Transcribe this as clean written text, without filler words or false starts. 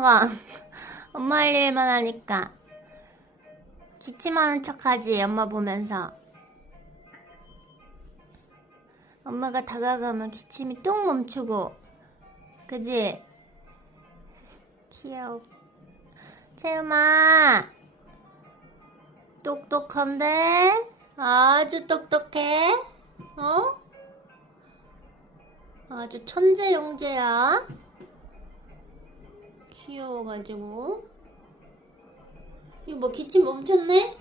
엄마가 엄마 할 일만 하니까 기침하는 척하지. 엄마 보면서. 엄마가 다가가면 기침이 뚝 멈추고. 그지? 귀여워. 채음아, 똑똑한데? 아주 똑똑해. 어? 아주 천재 영재야. 귀여워가지고. 이거 뭐 기침 멈췄네?